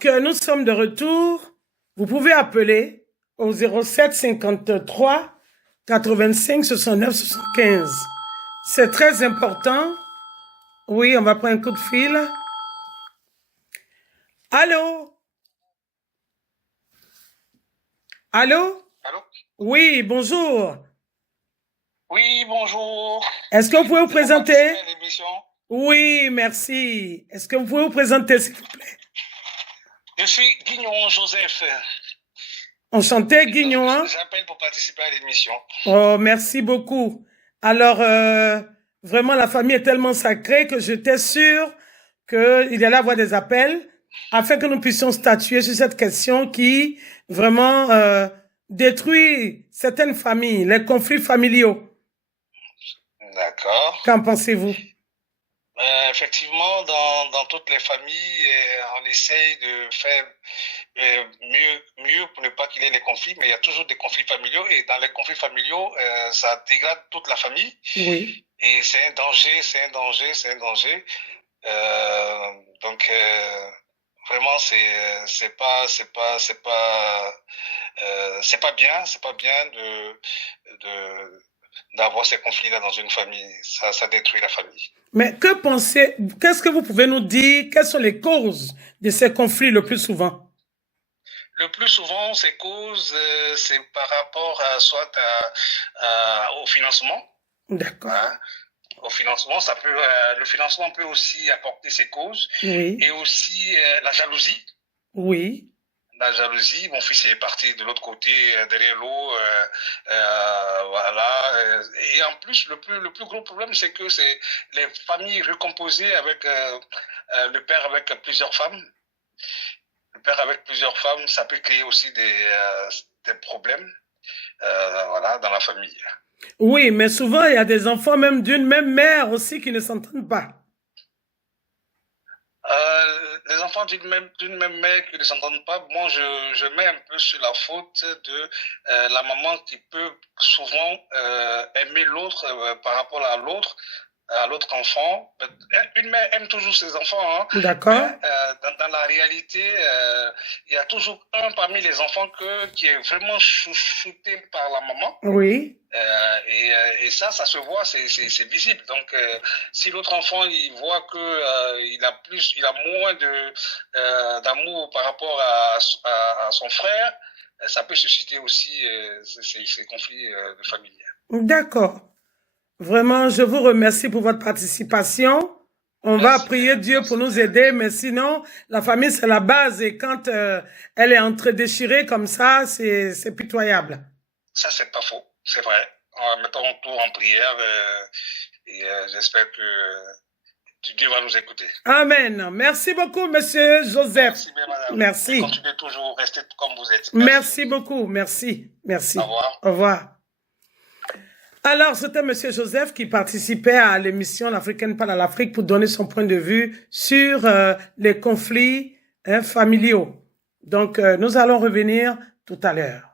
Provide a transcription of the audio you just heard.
Donc, nous sommes de retour. Vous pouvez appeler au 07 53 85 69 75. C'est très important. Oui, on va prendre un coup de fil. Allô? Allô? Allô? Oui, bonjour. Oui, bonjour. Est-ce que vous pouvez vous présenter? L'émission. Oui, merci. Est-ce que vous pouvez vous présenter, s'il vous plaît? Je suis Guignon Joseph. Enchanté, Guignon. Hein? J'appelle pour participer à l'émission. Oh, merci beaucoup. Alors, vraiment, la famille est tellement sacrée que j'étais sûre qu'il allait avoir des appels afin que nous puissions statuer sur cette question qui vraiment détruit certaines familles, les conflits familiaux. D'accord. Qu'en pensez-vous? Effectivement, dans toutes les familles, on essaye de faire mieux pour ne pas qu'il y ait des conflits, mais il y a toujours des conflits familiaux, et dans les conflits familiaux, ça dégrade toute la famille. Oui. Et c'est un danger. Donc, vraiment, c'est pas bien d'avoir ces conflits-là dans une famille. Ça détruit la famille. Mais qu'est-ce que vous pouvez nous dire? Quelles sont les causes de ces conflits le plus souvent? Le plus souvent, ces causes, c'est par rapport au financement. D'accord. Hein? Au financement, le financement peut aussi apporter ses causes. Oui. Et aussi la jalousie. Oui. La jalousie, mon fils est parti de l'autre côté, derrière l'eau, voilà. Et en plus, le plus gros problème, c'est que c'est les familles recomposées avec le père avec plusieurs femmes. Le père avec plusieurs femmes, ça peut créer aussi des problèmes, voilà, dans la famille. Oui, mais souvent, il y a des enfants même d'une même mère aussi qui ne s'entendent pas. Les enfants d'une même mère qui ne s'entendent pas, moi je mets un peu sur la faute de la maman qui peut souvent aimer l'autre par rapport à l'autre enfant. Une mère aime toujours ses enfants, hein, d'accord. Mais dans la réalité, il y a toujours un parmi les enfants qui est vraiment chouchouté par la maman. Oui. Et ça se voit, c'est visible. Donc, si l'autre enfant il voit que il a moins d'amour par rapport à son frère, ça peut susciter aussi ces conflits de famille. D'accord. Vraiment, je vous remercie pour votre participation. On va prier Dieu pour nous aider, mais sinon, la famille, c'est la base. Et quand elle est entredéchirée comme ça, c'est pitoyable. Ça, c'est pas faux. C'est vrai. Mettons tout en prière et j'espère que Dieu va nous écouter. Amen. Merci beaucoup, monsieur Joseph. Merci bien, madame. Merci. Continuez toujours, restez comme vous êtes. Merci beaucoup. Merci. Merci. Au revoir. Au revoir. Alors, c'était M. Joseph qui participait à l'émission L'Africaine parle à l'Afrique pour donner son point de vue sur les conflits familiaux. Donc, nous allons revenir tout à l'heure.